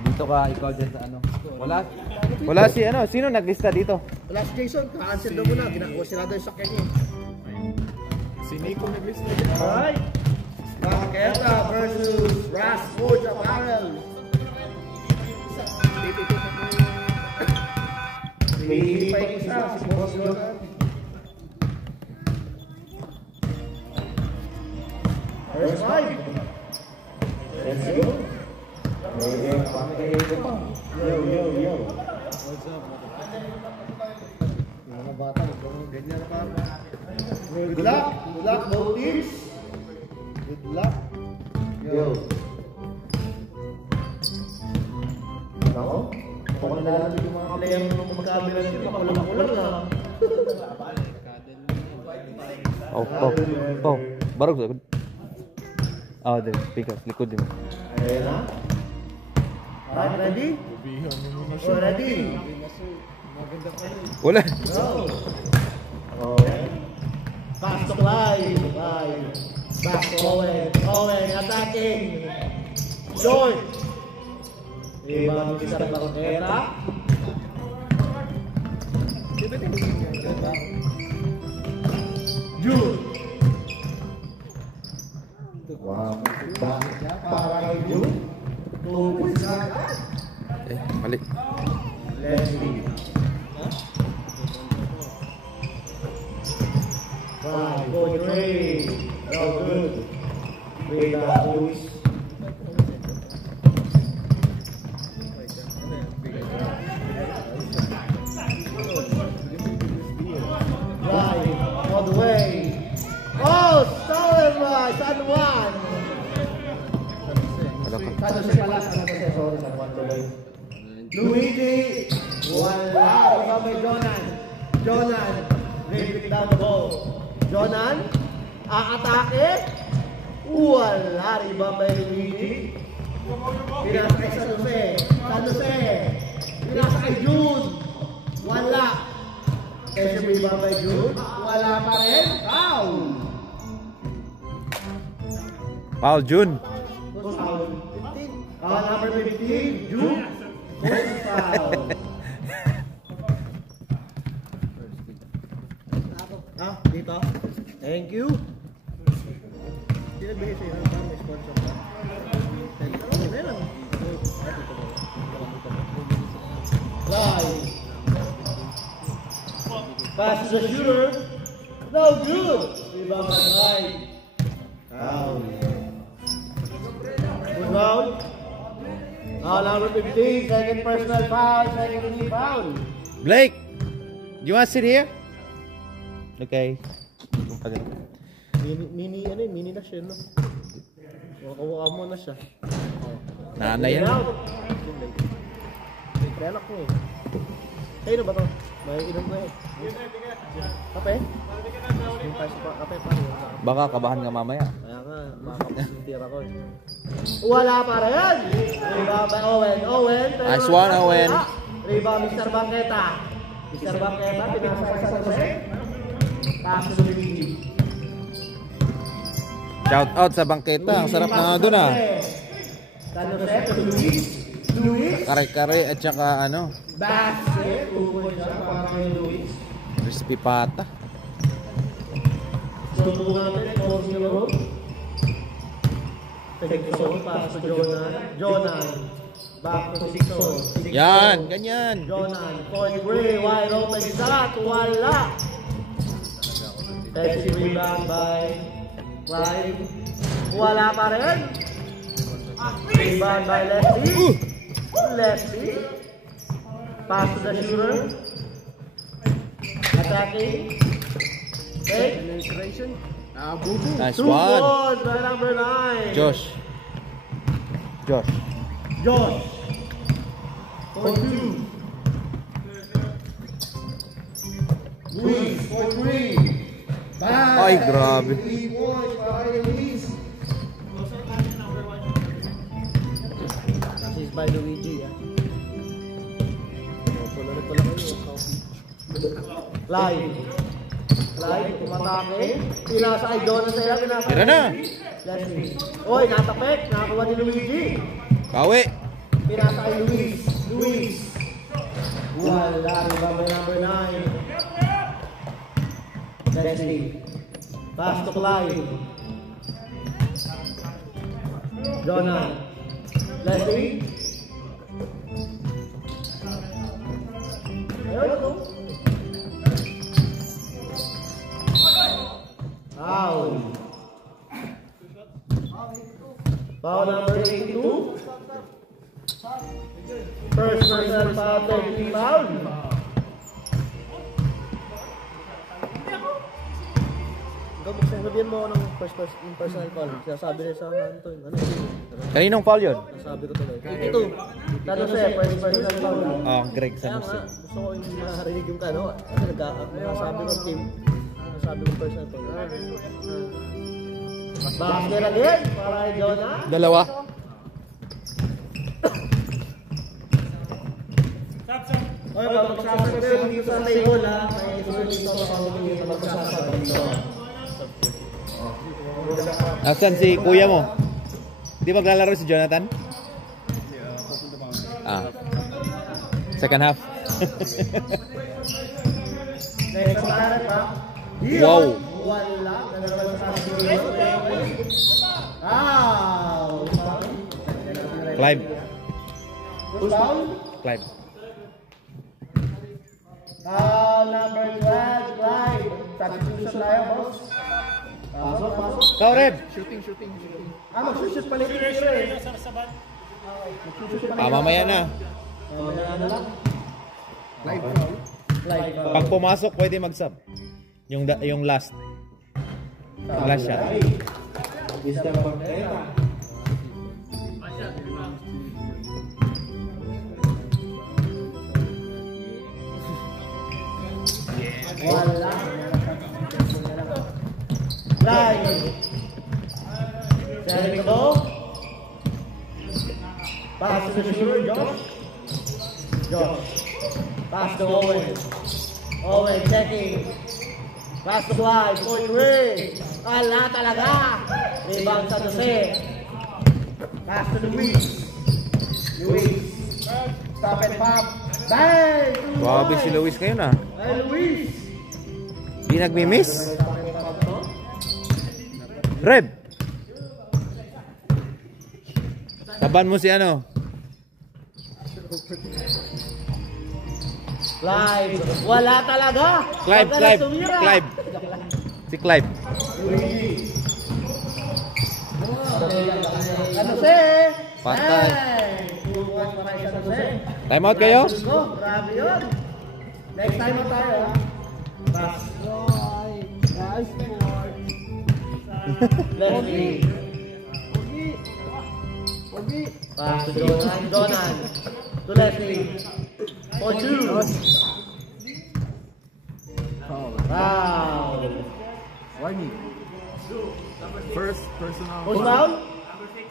Dito ka, ikaw dyan sa ano. Wala si ano, sino naglista dito? Wala si Jason, ka-cancel daw muna. Ginagawa sila daw yung sakyan niya. Si Nico naglista dyan. Alright. Bangketa versus Ras Sports Apparel. May pa yung isa, si Boss Jordan. First five. Let's go. Yo. What's up? Yung mga bata, ganyan pa. Good luck both teams. Good luck. Yo. Ako? Kung nalalaan yung mga player ng magkabilang dito, makulang-kulang na. Oh. Barog sa likod. Din, pikas, likod din. Ayan na. Alright, ready? Ready? Wala. Go. Pass to Clive. Back to Owen attacking. Short. Ibang isa rin Bangketa. Jude. Wow. Bakit niya? Para kay Jude. Tungkol sa Mali. Leslie. 5, 4, 3. No good. Wait, Luis. Right, all the way. Oh, stolen by San Juan. San Jose pala, San Jose. Sorry, San Juan tuloy. Luigi. Wala. Ikaw may Jonan. Repeat down the ball. Jonan. Aatake. Wala. Iba may Luigi. Pinasa kay San Jose. Pinasa kay June. Wala. Kasi may iba may June. Wala pa rin. Foul. Foul, June. Foul. 15. Number 15. June. First foul. Dito. Thank you. Sino bigay sa'yo? May sponsor ka? Meron. Live. Pass to the shooter. No good. Rebound by right. Foul. Good round. Number 15. Second personal foul. Second team foul. Blake, do you want to sit here? Okay. Mini na siya, no? Makawa mo na siya. Nanay yan. Relak mo eh. Kayo ba to? May inom na eh. Kape? Yung tayo sa kape pa. Baka kabahan ka mamaya. Kaya nga, makakapasintira ko eh. Wala pa rin! Rebound by Owen. Nice one, Owen. Rebound Mr. Bangketa. Pinasa sa Jose. Pass to Luigi. Shout out sa Bangketa. Ang sarap na doon ah. San Jose to Luis. Kare-kare at saka ano. Basket. Tukod siya para kay Luis. Crispy pata. Subukan natin. 4-0. Sixon. Pass to Jonan. Back to Sixon. Yan, ganyan. Jonan. Point three. Wide open shot. Wala. Texas rebound by Clive. Wala pa rin. Rebound by Leslie. Pass to the shooter. Attacking. Take. Nice Two one. balls by number 9. Josh. For 2. Luis for 3. Ay, grabe. Assist by Luigi. Clive, tumatake. Pinasa kay Jonas sa'yo. Tira na. Oy, natapik. Nakakuha ni Luigi. Bawi. Pinasa kay Luis. Luis. Wala. Rebound by number 9. Leslie. Pass to Clyde. Jonah. Leslie. Foul. Foul number 82. First personal foul, technical foul. Sabihan mo ako ng personal foul. Sasabi rin sa Anton. Ano yun? Kaninong foul yun? Sabi ko tuloy. Ito. San Jose, first personal foul. Oh, Greg San Jose. Gusto ko yung marinig yung kano. Kasi nagsasabi ko team. Sabi ko personal foul. Basket again para kay Jonah. Dalawa. Okay, magsasabi ko dito sa table ha. May gusto dito sa pamilya na magsasabi dito. Nasaan si kuya mo? Di maglalaro si Jonathan? Ah. Second half. Next time ha. Wow. Wala. Wow. Clive. Who's down? Clive. Number 12, Clyde. Substitution tayo, boss. Pasok, pasok. Go, Reb. Shooting. Mag-shoot pala yung tiro eh. Mamaya na. Mamaya na lang. Live foul. Clyde. Pag pumasok, pwede mag-sub. Yung last. Yung last shot. Mr. Portera. Wala. Clyde. Serving the ball. Pass to the shooter, Josh. Pass to Owen. Owen checking. Pass to Clyde. 43. Wala talaga. Rebound sa Jose. Pass to Luis. Stop and pop. Bang! Grabe si Luis ngayon ah. Ay, Luis. Di nagmi-miss. Reb. Taban mo si ano? Clive. Wala talaga. Clive. Si Clive. Ano si? Patay. Bukas pa kayo sa Jose. Time out kayo? Grabe yun. Next time out tayo ha. Pass. Leslie. Pass to Donan. To Leslie. For 2. Wow. Warning. First personal Who's down?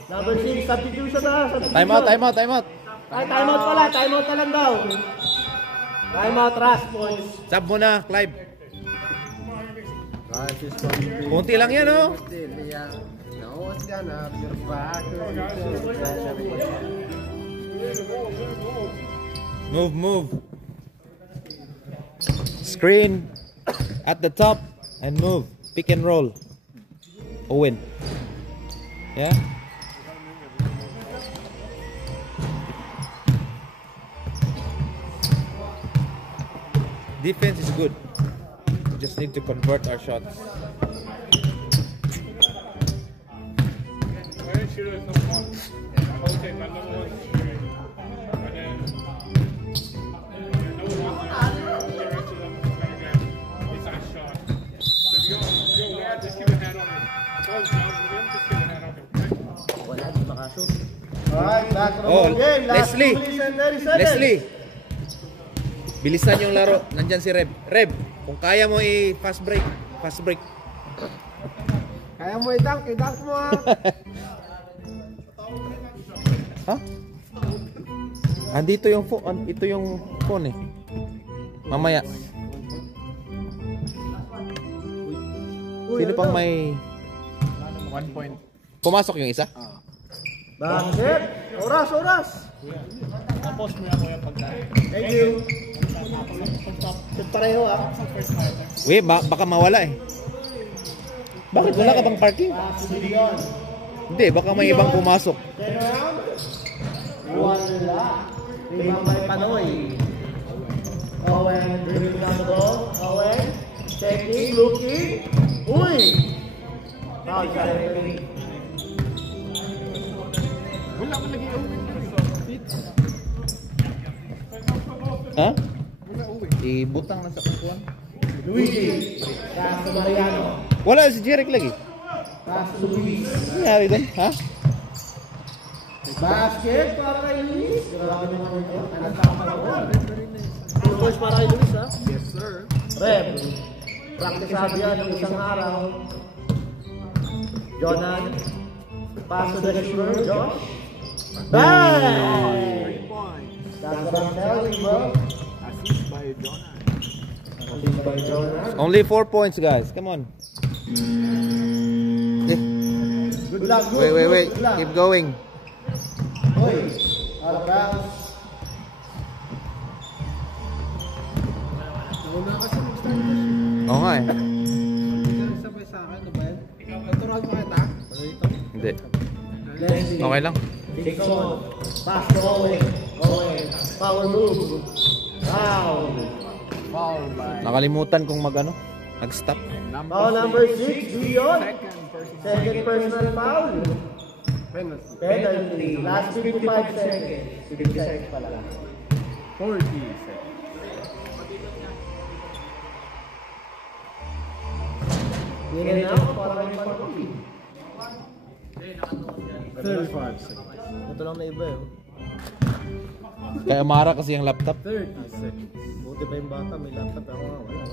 Number 6. Substitution na. Time out. Ay, time out pala. Time out na lang daw. Time out, Ras, boys. Sub mo na, Clive. Kunti lang yan, oh. Move. Screen at the top and move. Pick and roll. Owen. Yeah? Defense is good. We just need to convert our shots. Alright, back to the Oh, ball game. Last Leslie. 2 minutes and 30 seconds. Leslie. Bilisan yung laro. Nandyan si Reb. Reb, kung kaya mo i-fast break. Fast break. Kaya mo i-dunk mo ha. Ha? Andito yung phone. Ito yung phone eh. Mamaya. Sino pang may... 1 point. Pumasok yung isa? Basket. Oras. Tapos mo ako yung pagkain. Thank you. Pareho ah. Wait, baka mawala eh. Bakit wala ka bang parking? Pass to Dion. Hindi, baka may ibang pumasok. Turn around. Wala. Rebound by Panoy. Owen, dribbling down the ball. Owen, checking, looking. Uy! Foul sa referee. Wala ka lagi uwi. Ha? Wala uwi. Ibutang na sa kukuan. Luigi. Pass to Mariano. Wala si Jeric lagi. Pass to Luis. Ano nangyari doon? Ha? Basket para kay Luis. Grabe naman ito. Anasama na ball. 2 points para kay Luis ha. Yes, sir. Rep. Practice sabi yan ng isang araw. Jonan. Pass to the shooter. Josh. Bang! 3 points. That's what I'm telling you, bro. Assist by Jonas. Assist by Jonan. Only 4 points, guys. Come on. Good luck, good. Wait. Good luck. Keep going. Hoy. Out of bounds. Nauna kasi mag-start na siya. Oo nga eh. Hindi ka nagsabay sa akin, ano ba yan? Tuturuan mo kita? Hindi. Leslie. Okay lang. Takes on. Pass to Owen. Owen. Power move. Foul. Foul by Nakalimutan kong nag-stop. Foul number 6, Dion. second person. Second personal foul. Penalty. Penalty. Last 55 seconds. 50 seconds pala. 40 seconds. In and out para may panuli. 35 seconds. Ito lang na iba eh. Kaya mara kasi yung laptop. 30 seconds. Buti pa yung bata, may laptop. Ako nga, wala.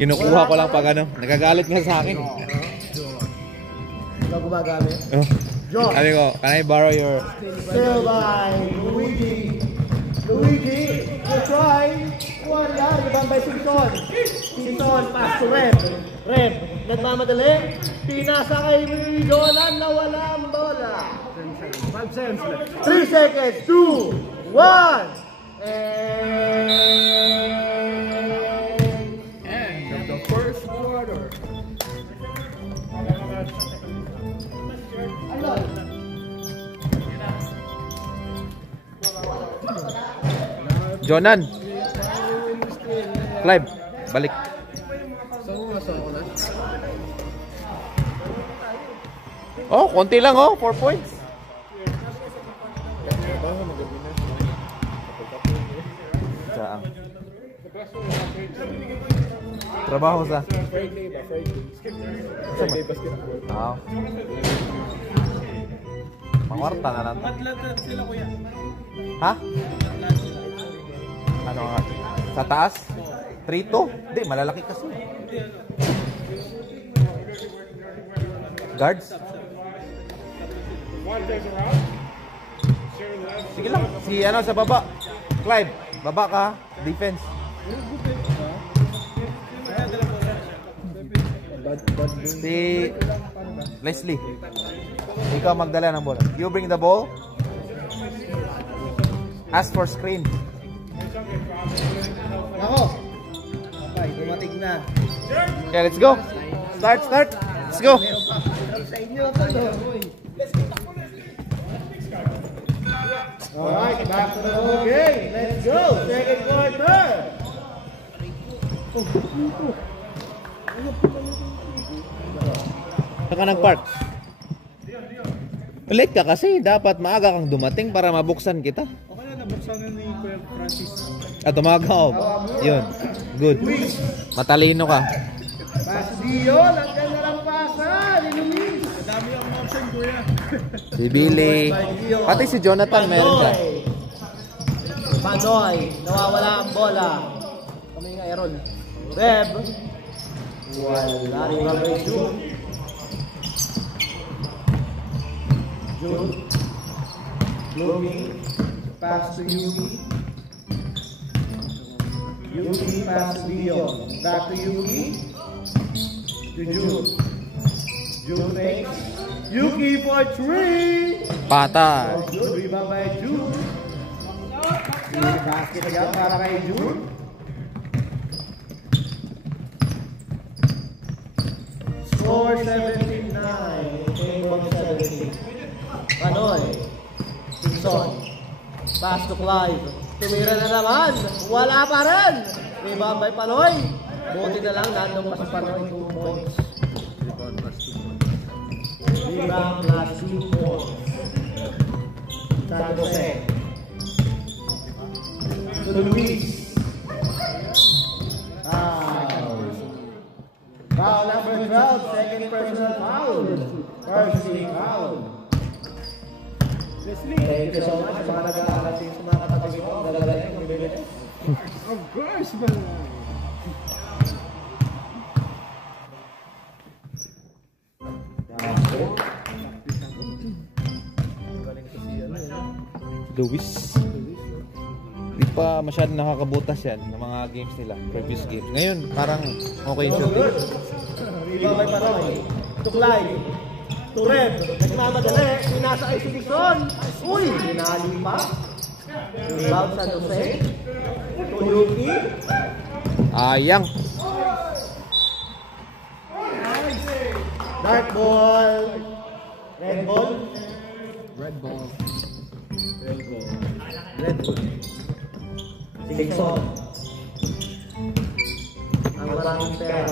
Kinukuha ko lang pag nagagalit nga sa akin. Wala gumagamit. Oh. Josh. Sabi ko, can I borrow your... Still by Luigi. Luigi, good try. Wala, rebound by Simpson. Simpson, pass to Reb. Reb, nagmamadali. Pinasa kay Jonan na wala ang bola. 5 seconds left. 3 seconds, 2, 1. End of the first quarter. Jonan! Clive, balik. Saan mo nga ako na? Oh, konti lang 4 points. Baka magabi na. Saan? Trabaho sa... Friday ba? Friday. Friday basketball. Oo. Mangwarta na lang. Matlatat sila kuya. Ha? Ano nga? Sa taas? 3-2? Hindi, malalaki kasi. Guards? Sige lang. Si sa baba. Clive, baba ka. Defense. Si Leslie. Ikaw magdala ng bola. You bring the ball. Ask for screen. Ako. Okay, dumating na. Okay, let's go. Start. Let's go. Sa inyo ito, no? Alright, back to the whole game. Let's go. Second quarter. Saka nag-park. Late ka kasi. Dapat maaga kang dumating para mabuksan kita. Okay na, nabuksan na ni Kuya Francis. At umaga ako. Yun. Good. Matalino ka. Pass Dion. Ang ganda ng pasa ni Luis. Madami ang option kuya. Si Billy. Pati si Jonathan meron siya. Panoy. Nawawala ang bola. Kami nga Aaron. Reb. Wala rin ba kay June? June. Blooming. Pass to Yuki. Yuki pass to Dion. Back to Yuki. To June. June takes. Yuki for 3. Patay. Good rebound by June. Basket agad para kay June. Score 79. Game 17. Panoy. Simpson. Pass to Clive. Tumira na naman. Wala pa rin. Rebound by Panoy. Buti na lang nandun pa sa Panoy 2 points. Rebound plus 2 points. San Jose. To Luis. Foul number 12. Second personal foul. First team foul. Thank you so much sa mga nag-aarating sa mga katabi ko. Gagalain ang bilis. Of course, man. Luis. Hindi pa masyadong nakakabutas yan ng mga games nila, previous games. Ngayon, parang okay siya. Rebound by Panoy. To Clyde. To Red. Nagmamadali. Pinasa ay si Dixon. Uy! Pinali pa. Rebound San Jose. To Yuki. Ayang. Dark ball. Red ball. Red ball. Red ball. Dixon. Ang maraming pera.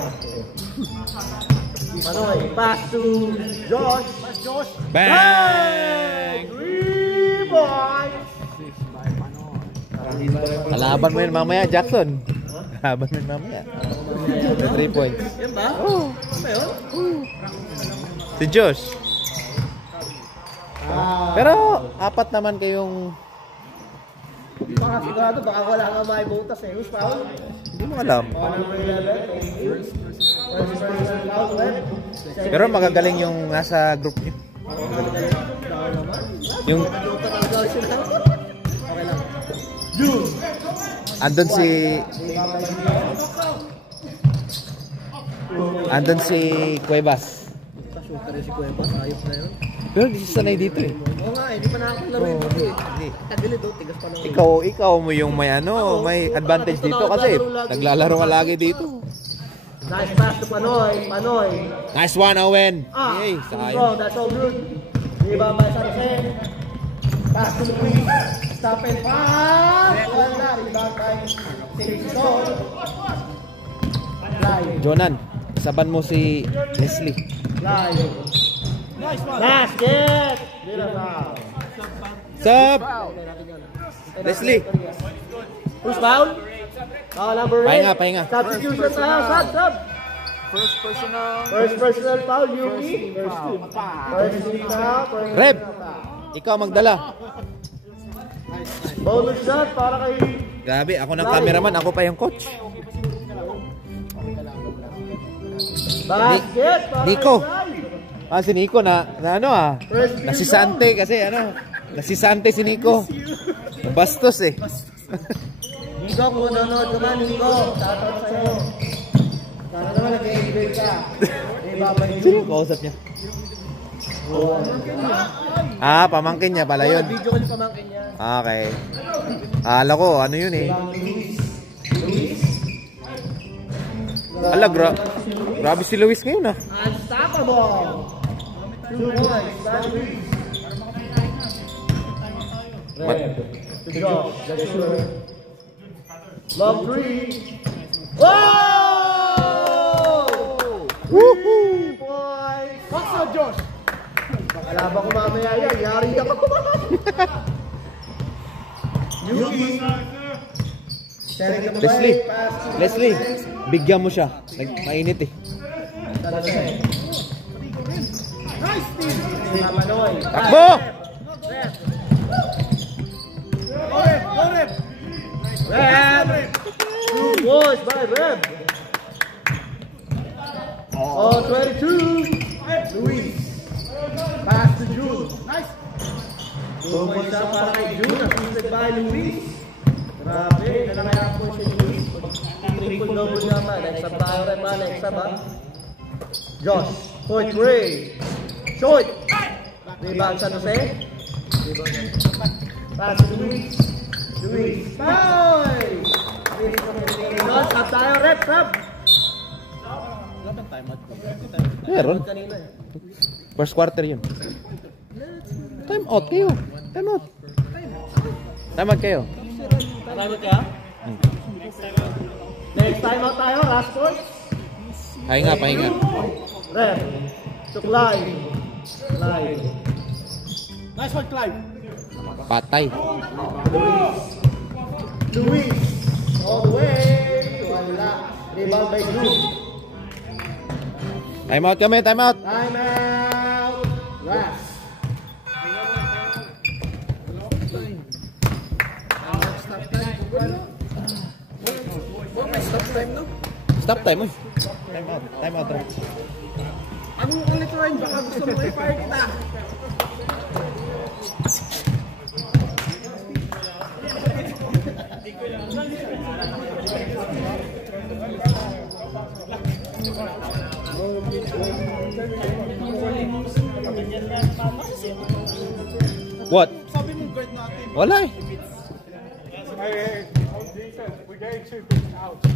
Panoy. Pass to Josh. Pass Josh. Bang! 3 points. Kalaban mo yun mamaya, Jackson. Kalaban mo yun mamaya. 3 points. Yan ba? Oo. Ano yun? Si Josh. Pero, apat naman kayong... Hindi pa nga sigurado. Baka wala nga maibutas eh. Who's foul? Hindi mo alam. Foul number 11. Thank you. First person foul. Pero magagaling yung nasa group niyo. Yung... Andun si Cuevas. Shooter si Cuevas. Ayos na yun. Pero di siya sanay dito eh. Oo nga eh. Di pa nakakalaro yung dito eh. Tagilid o. Tigas pa naman. Ikaw mo yung may may advantage dito kasi naglalaro ka lagi dito. Nice pass to Panoy. Panoy. Nice one, Owen. Yay, So, sayang. that's all good. Rebound by San Jose. Pass to Luis. Stop and pass. Wala. Rebound by Simpson. Live. Jonan, saban mo si Leslie. Live. Basket. Dito foul. Sup? Leslie. Who's foul? Foul number 8. Pahinga. Substitution na. Sub. First personal. First personal foul, Yuki. First team foul. Reb, ikaw magdala. Bonus shot para kay... Grabe, ako ng cameraman, ako pa yung coach. Basket para Nico. kay... Si Nico nasisante kasi nasisante si Nico. Bastos eh. Nico, kung nanonood ka ba, Nico? Shoutout sa'yo. Sana naman nag-e-enjoy ka. Sino yung kausap niya? Pamangkin niya pala yun. Video call pamangkin niya. Okay. Ala ko, ano yun eh. Ala, grabe si Luis ngayon ah. Unstoppable. 2 points. That's Luis. Red. To Josh. The shooter. Long 3. Whoa! Woohoo! Boys! Paksa, Josh! Pakalaban ko mamaya yan. Yari ako. Yuki. Leslie, bigyan mo siya. Mainit eh. Takbo! Reb! 2 points by Reb! Oh, 22! Luis! Pass to June! Nice! 2 points up para kay June. Assisted by Luis! Grabe, nanakaya po si Luis. Triple-double naman. Next up tayo rin man. Next up ha. Josh, for 3. Short. Rebound San Jose. Pass to Luis. Luis. Foul! Stop tayo, rep, stop. Meron. First quarter yun. Time out kayo. Time out. Time out kayo. Next time out tayo, last point. Pahinga, pahinga. Rep. To Clive. Clive. Nice one, Clive. Patay. Luis. All the way. Wala. Rebound by Drew. Time out kami, time out. Time out. Last. Stop time mo. Time out. Time out. Ano ulit rin? Baka gusto mo i-fire kita. What? Wala eh. We're getting two big outs.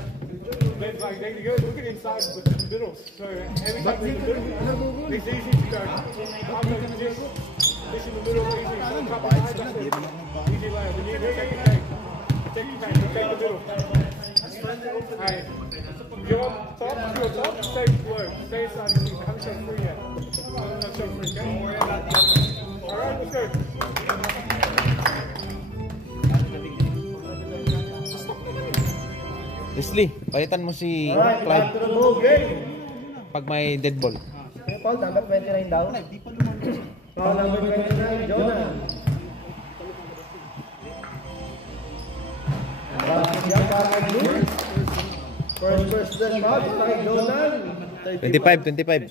They're like they go looking inside with the middle. So every time they're in the middle, it's easy to go. I'm going to just this in the middle, easy. So a couple of times, that's it. Easy layup. We need to take a take. Take the tank, take the middle. Alright. You're on top, you're on top, stay low. Stay inside the team. I haven't shown free yet. Not shown free, okay? Alright, let's go. Leslie, palitan mo si Alright, back Clive to the ball game. pag may dead ball. Paul, number 29 down. Foul number 29, Jonah. Basket yan para kay Drew. First person foul para kay Jonah. 25, 25.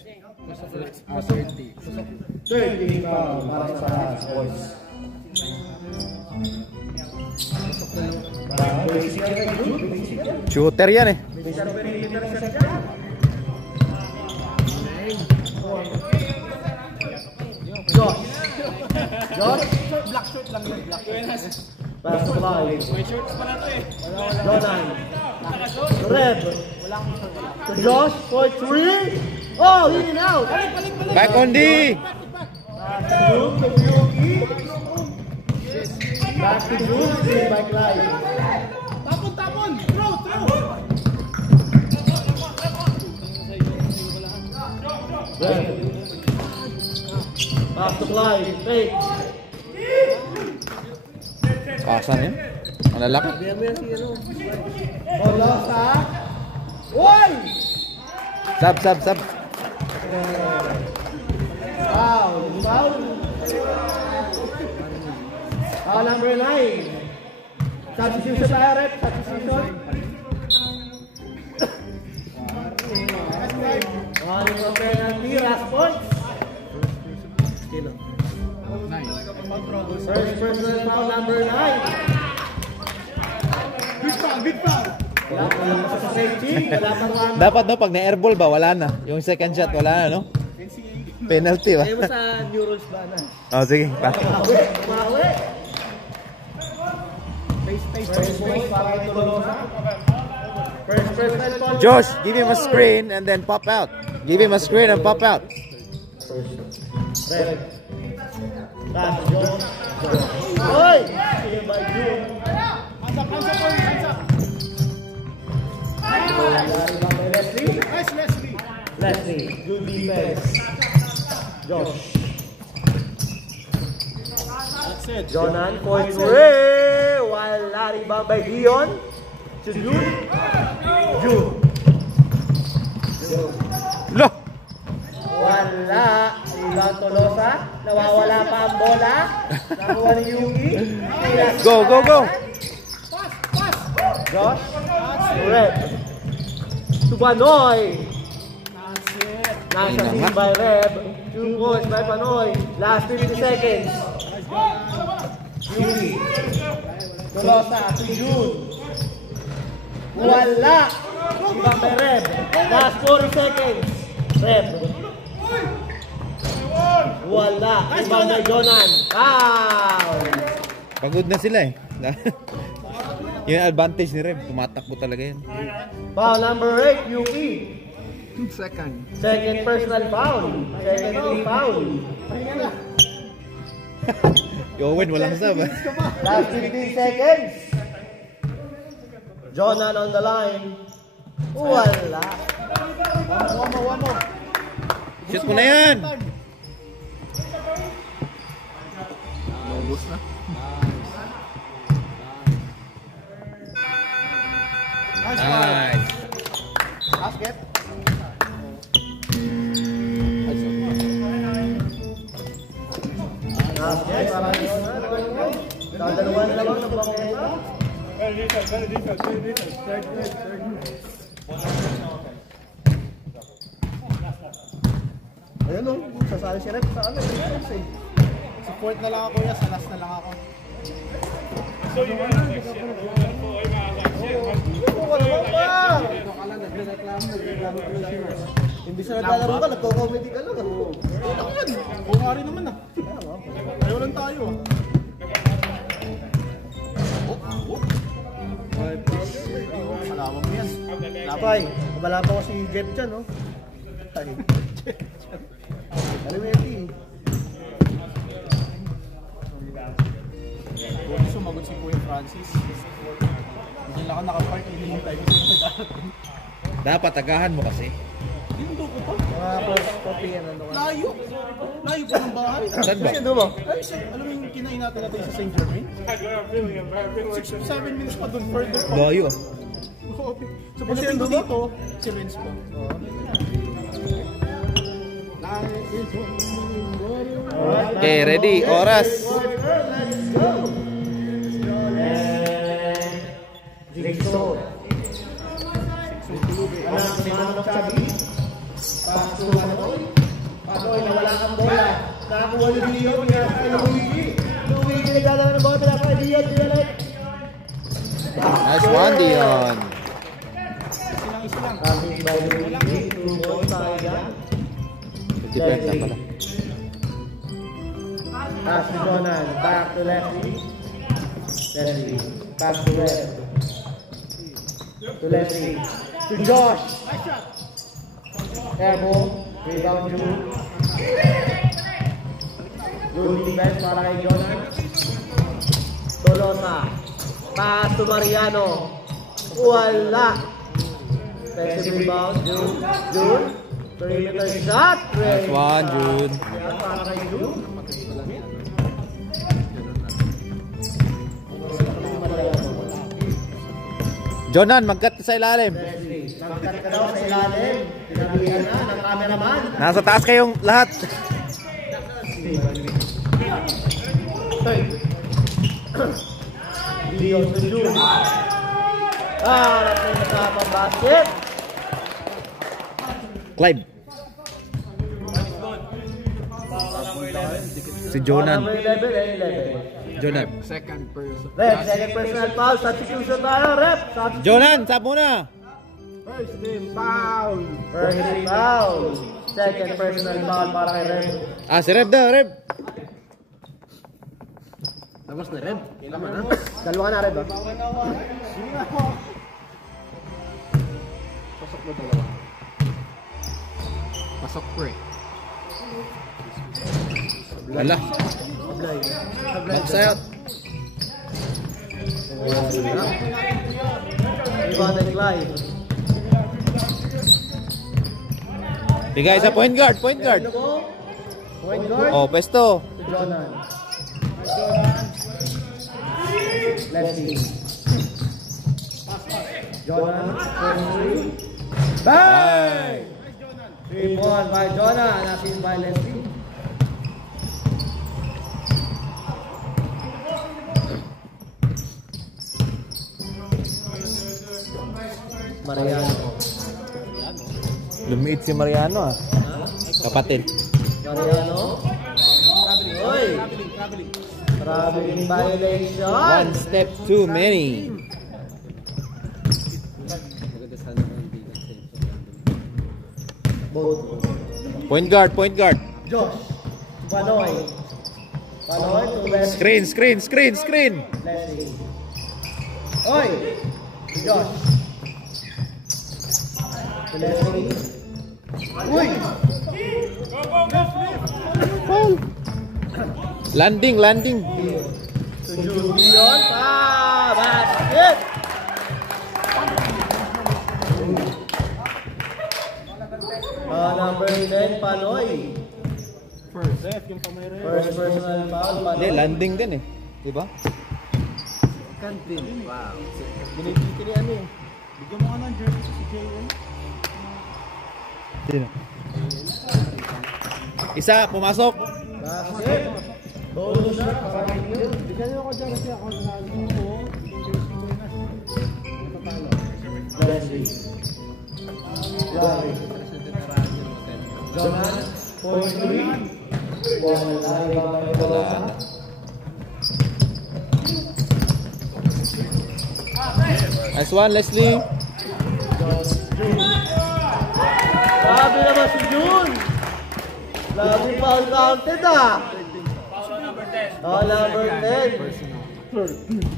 30 foul para sa boys. Shooter yan eh. Josh. Josh. Black shirt lang yun. Black shirt. Pass to Clive. Jonan. Red. To Josh for 3. Oh, in and out. Back on D. To Yuki. Back to Yuki by Clive. Tapon! Throw! Red. Pass to Clive. Fake. Pasan yun. Ang lalaki. Bola sa. Uy! Sab. Foul. Foul. Foul number 9. Substitution tayo, rep. Substitution. One more penalty. Last points. First personal foul number 9. Good foul! Wala pa lang sa safety. Wala pang one. Dapat no, pag na-airball ba, wala na. Yung second shot, wala na, no? Penalty ba? Ayaw mo sa new rules ba na? Oh, sige. Pa. Mahawi. First point para kay Tolosa. First personal foul. Josh, give him a screen and then pop out. Give him a screen and pop out. Red. Pass to Josh. Oy! Here by Drew. Leslie. Nice, Leslie! Leslie. Good defense. Josh. That's it. Jonan for 3. While Larry rebound by Dion. To Jude. Jude. Lo! Wala. Rebound Tolosa. Nawawala pa ang bola. Nakuha ni Yuki. Go! Josh. Red. To Panoy. Nasa team by Reb. 2 points by Panoy. Last 50 seconds. Yuki. Tolosa to Jude. Wala. Rebound by Reb. Last 40 seconds. Reb. Wala. Rebound by Jonan. Foul! Pagod na sila eh. Yung advantage ni Rem, tumatakbo talaga yan. Foul number 8, Yuki. Second. Second personal foul. Second team foul. Yung Owen, walang sab. Last 15 seconds. Jonan on the line. Wala. One more. Shoot mo na yan! Ubus na. Nice! Basket. Basket para Jonan. Dalawa na lang ng bangketa. Better defense. Third. Ayun o, sasali si Rep sa ano, defense eh. Sa fourth na lang ako ya, sa last na lang ako. So you guys like shit. You want to pull him out like shit. Wala pa! Akala nagreklamo ko siya. Hindi sa naglalaro ka, nagko-comedy ka lang. Ako yan. Bungari naman ah. Ayaw lang tayo ah. Kalaman mo yan. Lapay, wala pa ko si Jeff dyan, no? Ay. Alimeti. Kung sumagot si Kuya Francis. Hindi lang ako nakapark, hinihintay ko siya sa darating. Dapat tagahan mo kasi. Ginundo ko pa. Mga first copy yan, ano ka? Layo. Layo pa ng bahay. Saan ba? Kasi doon mo? Ay, alam mo yung kinain natin sa St. Germain? I got a feeling of bad feeling like 7 minutes pa doon, further pa. Layo ah. So pagdating ko dito, si Renz po. Okay, ready. Oras. Jigsaw. Anak si Manok Chabi. Paso Manoy. Patoy, nawala ang bola. Nakakuha ni Dion. Luigi. Luigi nagdadala ng bola. Pinapakay Dion. Dion. Nice one, Dion. Passing by Luigi. 2 points tayo dyan. 50 na pala. Pass to Jonan. Back to Leslie. Leslie. Pass to left. To Leslie. To Josh. Airball. Rebound to. Good defense para kay Jonan. Tolosa. Pass to Mariano. Wala. Defensive rebound. June. Perimeter shot. Nice one, June. Yan para kay June. Jonan, mag-cut sa ilalim. Nagkat ka daw sa ilalim. Pinabihan na ng cameraman. Nasa taas kayong lahat. Leon to June. Natin na sa basket. Clyde. Si Jonan. Number 11. Jonan. Second person. Rep, second personal foul. Substitution tayo, Rep. Substitution. Jonan, sab muna. First team foul. First foul. Second personal foul para kay Rep. Ah, si Reb daw, Reb. Tapos na, Rep. Tama na. Dalawa ka na, Rep. Pasok na dalawa. Pasok pre. Wala. Box out. Rebound and Clyde. Bigay sa point guard, point guard. Point guard. Oh, pesto. To Jonan. Leslie. Jonan. Bang! 3-1 by Jonan. Assist by Leslie. Mariano. Lumiit si Mariano ah. Kapatid. Mariano. Oy! Traveling violation. One step too many. Both. Point guard, point guard. Josh. Panoy. Panoy to Leslie. Screen. Leslie. Oy! Si Josh. Si Leslie. Uy! Foul. Landing. Si Julian. Basket! Number 10, Panoy. First personal foul, Panoy. Hindi, landing din eh. Diba? Kantin. Wow. Binibigyan ni ano eh. Bigyan mo nga ng jersey si JN. Sino? Isa, pumasok. Basket. Bonus shot. Bigyan niyo ako dyan kasi ako sa ano ko. Jersey ko na. Matatalo. Leslie. Larry. Jonan. Point 3. Wala na. Nice one, Leslie. Grabe naman si Jun. Lagi foul counted ah. Number 10.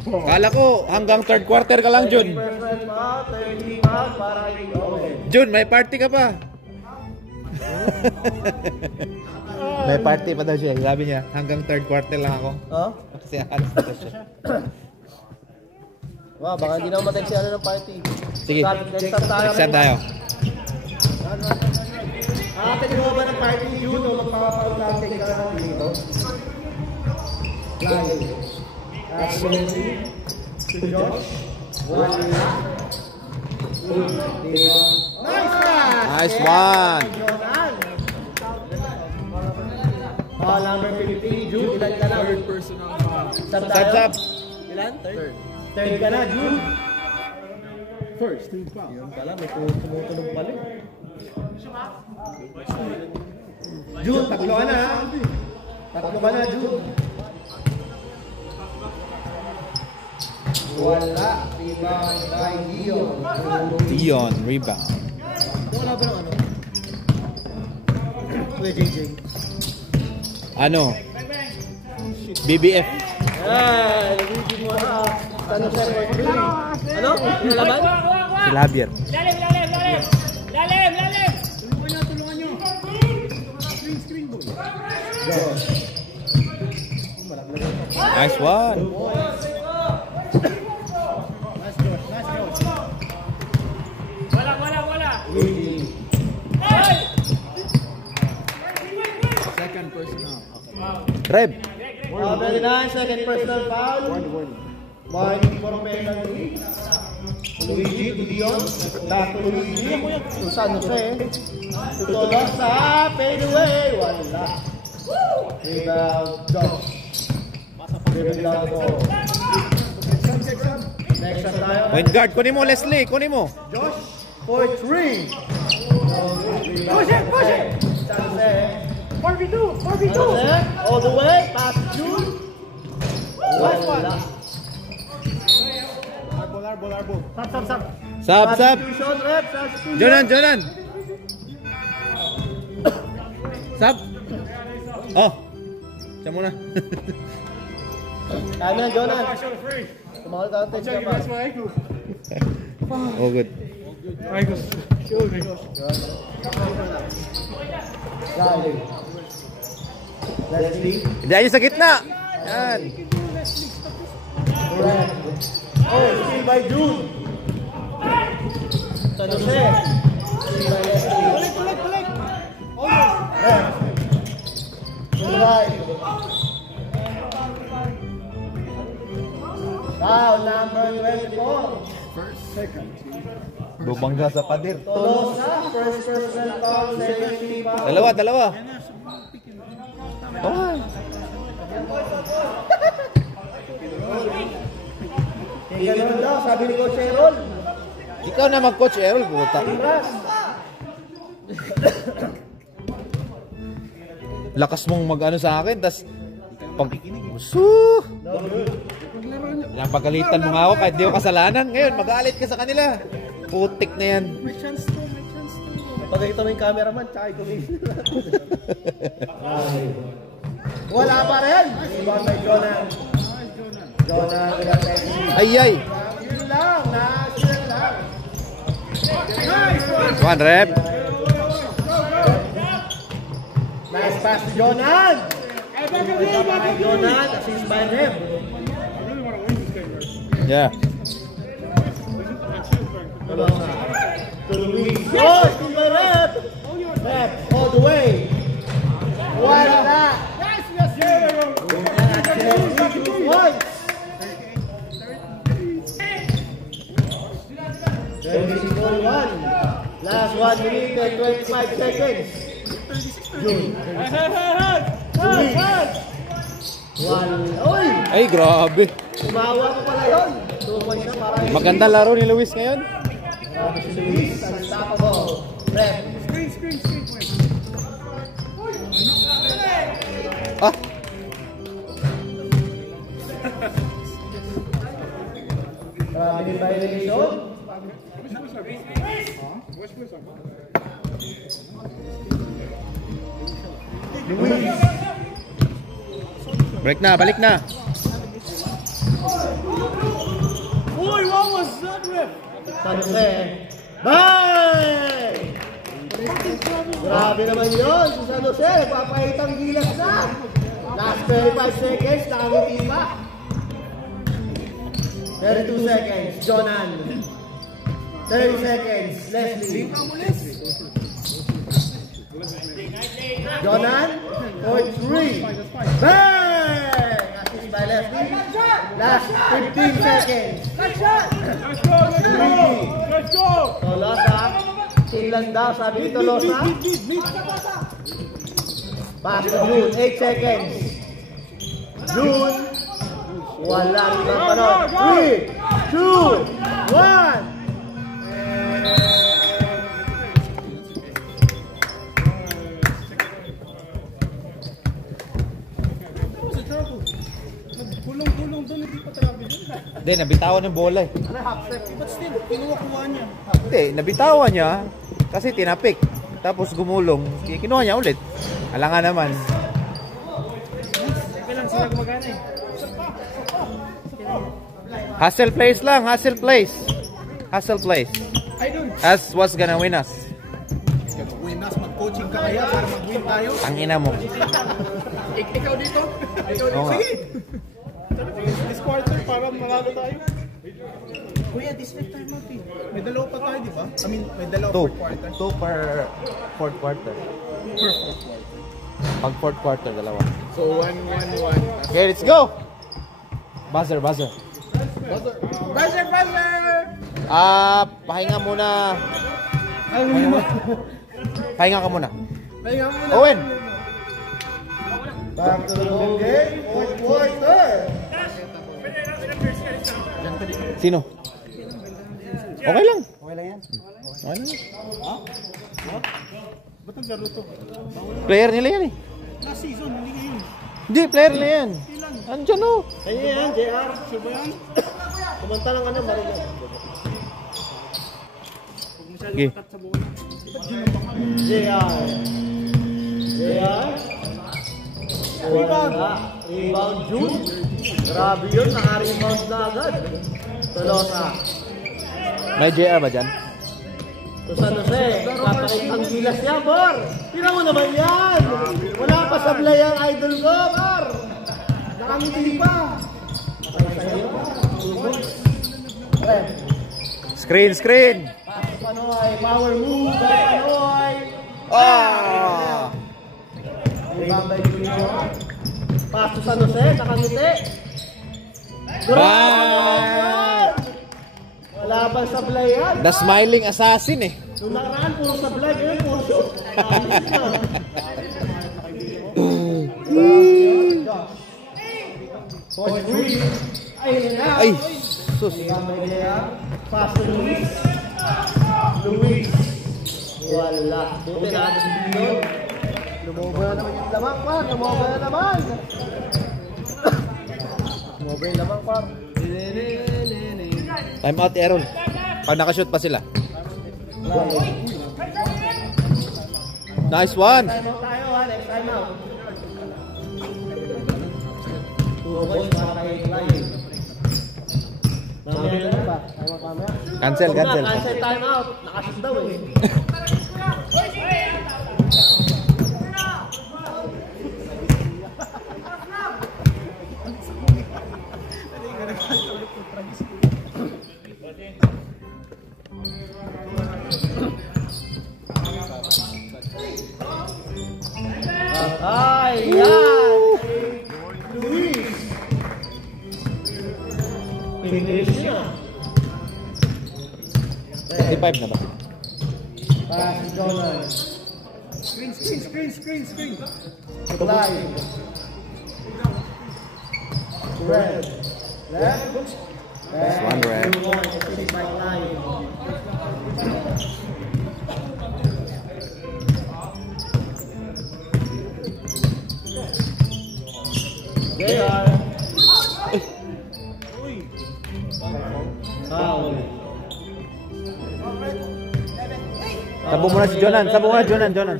Kala ko hanggang third quarter ka lang, Jun. Personal foul, 30 foul para kay Owen. Jun, may party ka pa. May party pa daw siya. Sabi niya, hanggang third quarter lang ako. Oh? Kasi alas na siya. Wow, baka hindi na matag siya ng party. Sige, Next time next tayo. Pwede mo ba ng party Jun o magpapaulantik ka lang dito? Live. Ashley. To Josh. Nice one. Number 15, Jun. Ilan ka na? Third personal foul. Sub. Ilan? Third ka na, Jun. First, team foul. Yun pala, may tumutunog pala. Jun, tatlo ka na ha? Tatlo ka na, Jun. Wala. Rebound by Dion, rebound. Wala ba ng ano? Kuya JJ. Ano? BBF. Ay, nagiging mo na. Tanong siya for free. Ano? Nalaman? Sila Javier. Lalim! Tulungan nyo. Screen ball. Nice one. Wala! Second personal. Reb. Very nice. Second personal foul. Marking for penalty. Luigi to Dion. Back to Luigi. Kung saan siya eh. Tutulong sa fade away. Wala. Rebound. Josh. Rebound ball. Next shot tayo. Point guard. Kunin mo, Leslie. Kunin mo. Josh for 3. Push it! Sunset. 4v2! All the way. Pass to June. Wala. Arbol. Sub. Substitution, rep. Substitution. Jonan. Sub. Oh. Siya muna. Kaya na, Jonan. Show the free. Tumakal ka ang Check, that's my ankle. Oh, good. Ankles. Killing me. Dali. Leslie. Hindi ayos sa gitna. Yan. Red. Oh, steal by June. San Jose. Steal by Leslie. Balik. Red. Right. Foul number 24. Bumangga sa pader. Tolosa, first personal foul, second team foul. Dalawa. Oh. Kaya naman daw, sabi ni Coach Errol. Ikaw na mag-coach Errol, puta. Ras. Lakas mong mag-ano sa akin, tas pag... Napagalitan mo nga ako kahit di ko kasalanan. Ngayon, magalit ka sa kanila. Putik na yan. May chance to. Pag ito may cameraman, tsaka ito may Wala pa rin. Rebound by Jonan. Jonan with a technique. Ay, ay. Yun lang. National lang. One rep. Nice pass to Jonan. Jonan, assist by Reb. Yeah. To Luis. Oh, still by Reb. Reb, all the way. Wala. Points. 36-41. Last 1 minute and 25 seconds. June. Oy! Ay, grabe. Tumawa ko pala yun. 2 points na para yun. Maganda laro ni Luis ngayon. Si Luis, unstoppable. Rep. Ah, Marami din violation. Luis. break na, balik na. Uy, what was that, ref? San Jose. Bye! Grabe naman yun. Si San Jose, papahitang gilas na. Last 35 seconds, nakangiti pa. 32 seconds, Jonan. 30 seconds, Leslie. Jonan, for 3. Bang! Assist by Leslie. Last 15 seconds. Let's go! Let's go! Tolosa. Ilan daw, sabi ni Tolosa. Pass to June, 8 seconds. June. Wala rin ang panahon. 3, 2, 1. Gulong-gulong doon, hindi pa travel yun. Hindi, nabitawan yung bola eh. But still, kinuha-kuha niya. Hindi, nabitawan niya kasi tinapik. Tapos gumulong. Kinuha niya ulit. Alangan naman. Kailan sila gumagana eh. Hustle plays lang, hustle plays. Hustle plays. I don't. That's what's gonna win us. Win us, mag-coaching ka kaya para mag-win tayo. Tangina mo. Ikaw dito? Oo nga. Sige. This quarter, para manalo tayo. Kuya, this time tayo natin. May dalawa pa tayo, di ba? I mean, may dalawa Two. per quarter. Two per fourth quarter. Per fourth quarter. Pag fourth quarter, dalawa. So, 1-1-1. Okay, let's go! Buzzer, buzzer. Buzzer! Pahinga muna. Pahinga ka muna. Pahinga muna. Owen! Back to the ball game. Fourth quarter. Sino? Okay lang. Okay lang yan. Okay lang. Ba't ang laro to? Player nila yan eh. Last season, hindi ngayon. Hindi, player nila yan. Andiyan o. Kanya yan, JR. Sure ba yan? Kumanta lang ano, Marino. Huwag mo siya Okay. lumatat sa bola. Ba't yun ang pangalan? JR. JR. Wala. Rebound June. Grabe yun, naka-rebound na agad. Tolosa. May JR ba dyan? So San Jose, papakit ang gilas niya, Bor. Tira mo naman yan. Wala pa sa play ang idol ko, Bor. Nakangiti pa. Screen, screen! Panoy, power move by Panoy. Ah! Rebound by Junior. Pass to San Jose, nakangiti. Bang! Wala pa sa play yan. The smiling assassin eh. Nung nakaraan, puro sa vlog, ngayon puro shoot. Ayos na. Point 3. Ayun na. Ay! Sus! Pass to Luis. Luis. Wala. Buti na ito si Bion. Lumoba na naman yung lamang, par. Lumoba na naman. Lumoba yung lamang, par. Time out, Aaron. Pag nakashoot pa sila. Nice one! Time out tayo, ha. Next time out. 2 points para kay Clyde. Mamaya na ba? Tayo mamaya. Cancel. Cancel time out. Nakashoot daw eh. Ay, yan! Luis! Finish niya. 35 na ba? Para si Jonan. Screen. Clyde. Red. Left. This one red. Assisted by Clyde. They are. Foul. Sabong muna si Jonan. Jonan.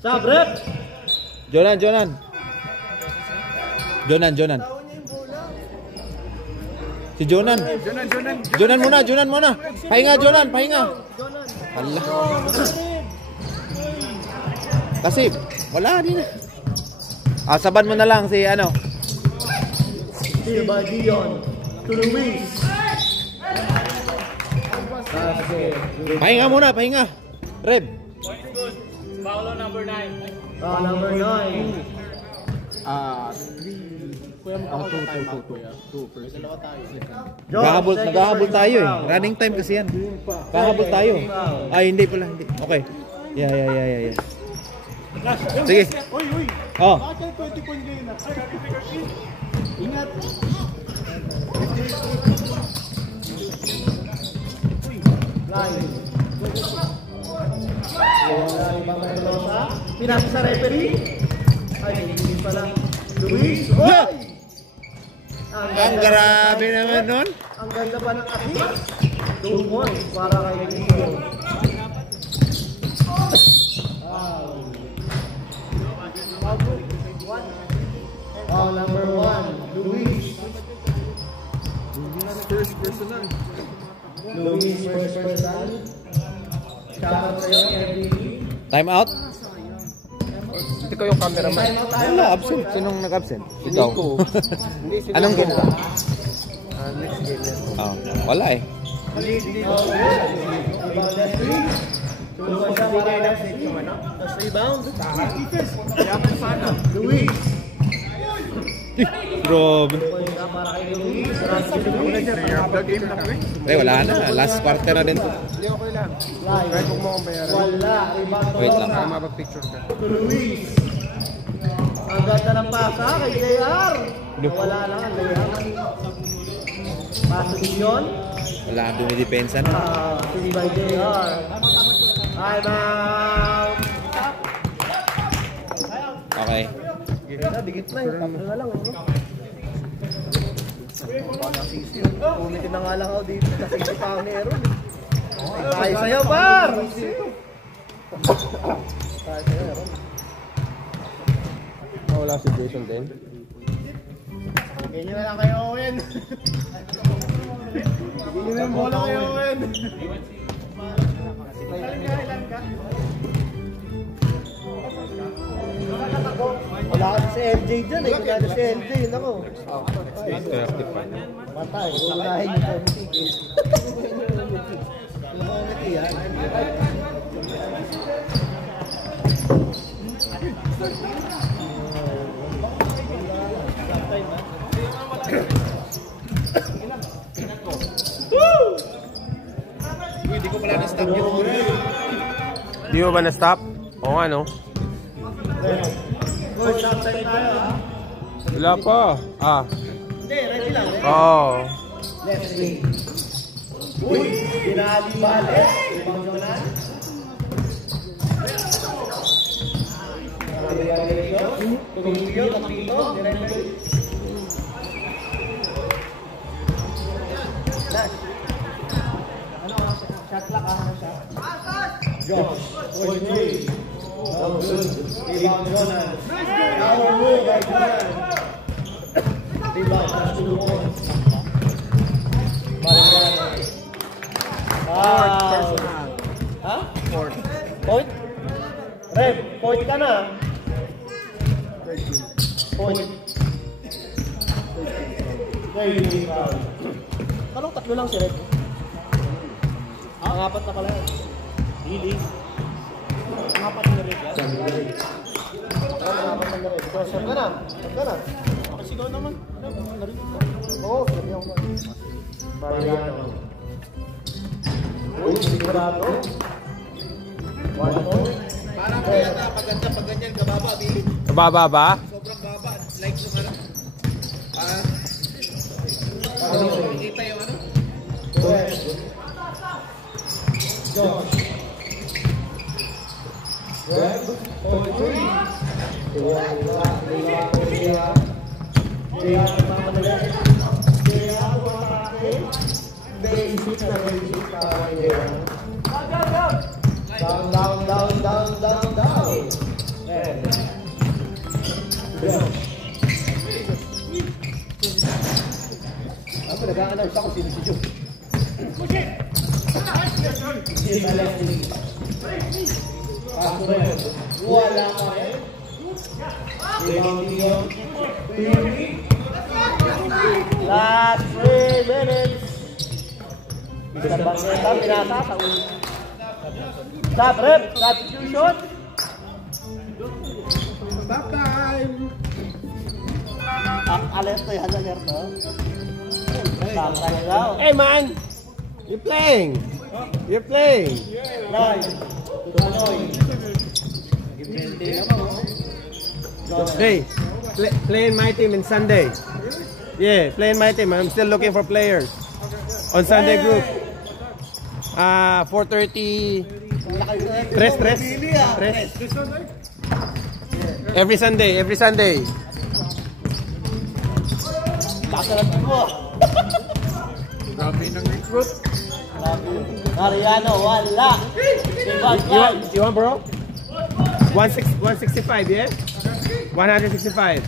Sab, rep. Jonan. Si Jonan. Jonan muna. Pahinga, Jonan. Hala. Kasi, wala din. Saban mo na lang si ano. Steal by Dion. To Luis. Pahinga. Reb. Paulo number 9. Number 9. Naghahabol tayo eh. Running time kasi yan. Naghahabol tayo. Ay, hindi pala. Hindi. Okay. Yeah. Sige. Uy. Oh. Bakit 20 point game na? Ingat. Line. Pinasa sa referee. Ay, hindi pala. Luis. Oy! Ang grabe naman nun. Ang ganda pa ng assist. 2 points para kay Dion. Number 1, Luis. First personal. Luis first person. Shoutout sa'yo, MVP. Time out. Hindi ko yung cameraman. Wala, absent. Sinong nag-absent? Ikaw. Anong ginawa? Next game yan. Oh, wala eh. Rebound. Luis. Grabe. Para kay Luis. The game na ko eh. Wala na. Last quarter na din to. Hindi ako kailangan. Try kung mo akong bayaran. Wala. Rebound. Wait lang. Para mapag-picture ka. Luis. Ang ganda ng pasa kay JR. Wala lang ang JR. Paso din yun. Wala ang dumidepensa na. Sini by JR. Ay, ma'am. Okay. Dikit na yun. Tapos na lang. Umitin na nga lang ako dito. Kasi hindi pa ako meron. Tayo sa'yo, par! Tayo sa'yo, meron. Wala si Jason din. Ganyan na lang kayo, Owen. Ganyan na yung bola kayo, Owen. Ilan ka? Wala kasi si MJ dyan eh. Wala na si MJ, yun ako. Patay, unahin yung committee. Yung committee yan. Hindi ko pala na-stop yun. Di mo ba na-stop? Oo nga no? Good shot time tayo ha. Wala pa. Hindi, ready lang. Oo. Left wing. Uy! Binali-bali. Ibang Jonan. Tumingyo, kapito. Shot clock ah. Josh. Oy, Ibang Jonan. Our move by Jonan. Rebound, last 2 points. Mariano. Wow. Ha? Point? Rep, point ka na. Point. Parang 3 lang si Rep. Ang 4 na pala yan. Really? Ang 4 na Rep yan? Ang 4 na Rep. So, shot ka na. Shot ka na. Sigaw naman. Oo, sabi ako. Mariano. Uy, sigurado. 1 point. Parang kaya na, paganda, pag ganyan, kababa, Billy. Kababa ba? Sobrang baba. Like yung ano. Kita yung ano. Josh. Greg, poetry. Down. Ako nag-a-announce ako sino si Joe. Wala ka rin. Last 3 minutes. Mr. Bangketa, pinasa sa ulo. Stop, Rep. Substitution. Stop time! Alerto yan, alerto. Stop time daw. Hey man! You're playing! You're playing! Right. Hey, play in my team in Sunday. Yeah, play in my team. I'm still looking for players. On Sunday group. 4:30. Tres. Every Sunday. Kasalat mo. Grabe ng recruit. Mariano, wala. You want bro? 165, yeah? 165.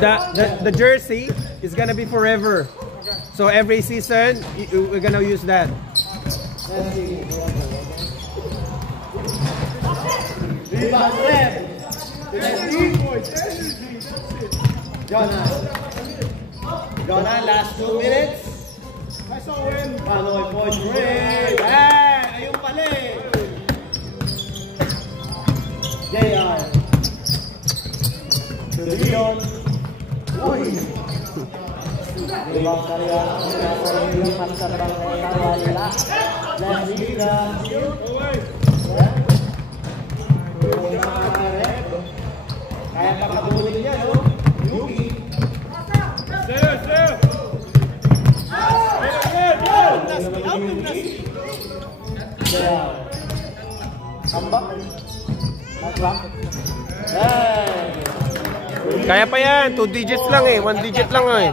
The jersey is gonna be forever. So every season we're gonna use that. Jonan, last 2 minutes. I saw him. Panoy point break. Ayun pala eh. JR. Leon. Uy. Ibang karya. Yung magsabang kaya wala. Lasira. Kaya pakabunin niya, no? Yuki. Kaya pa yan, 2 digits lang eh, 1 digit lang eh.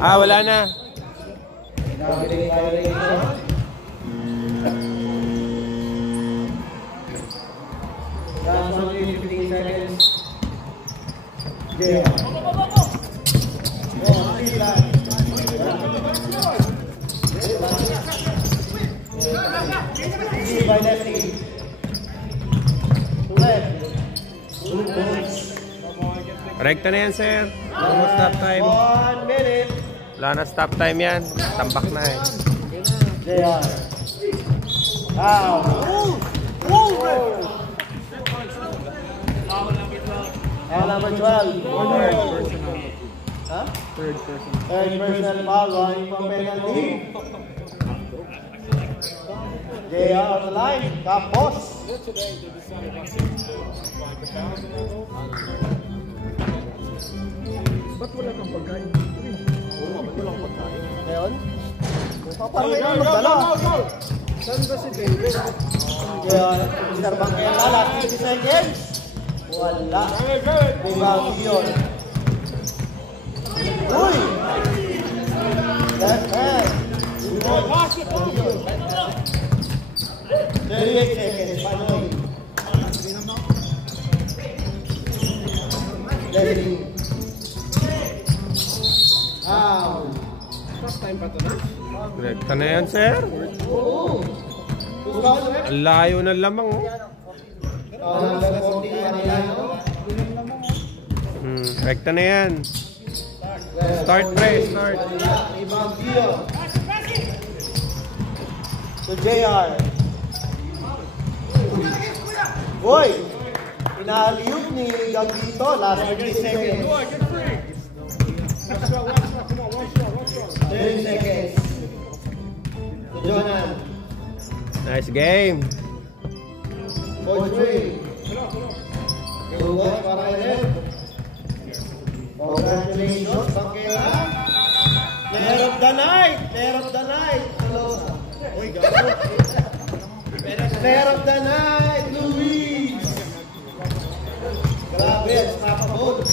Wala na. Rekta na yan, sir. Wala na stop time. 1 minute. Wala na stop time yan. Tambak na eh. JR. Foul number 12. Huh? Third personal foul. Running for penalty. JR on the line. Tapos. Ba't wala kang pagkain? Ba't walang pagkain? Ngayon? Parang ikaw magdala. Saan ba si David? JR. Mr. Bangketa. Last 50 seconds. Wala. Rebound yun. Uy! Left hand. 38 seconds. Panoy. Leslie. Out. Rekta na yan, sir. Oo. Ang layo ng lamang, oh. Rekta na yan. Start, pre. Start. Rebound Gio. To JR. Boy! Inaaliyok ni Gambito. Last 30 seconds. 30 seconds. To Jonan. Nice game. 4-3. Good watch para kay Red. Congratulations, Bangkela. Player of the night! Player of the night! Player of the night, Luis! Grabe, ang sapabot.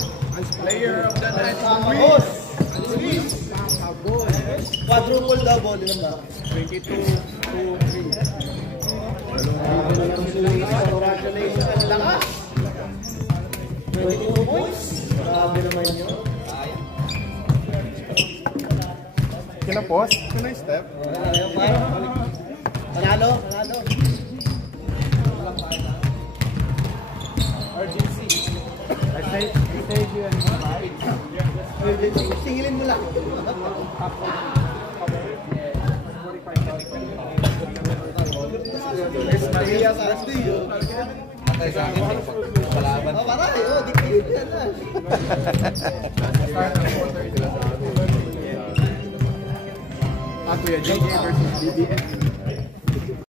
Player of the night. Sapabot. Luis! Quadruple double. 22-2-3. Congratulations, ang lakas! 22 points. Grabe naman yun. Can I pause? Can I step? Panalo, panalo. Singilin mo lang. Paray, di kayo yan na. Kuya JJ versus BBS.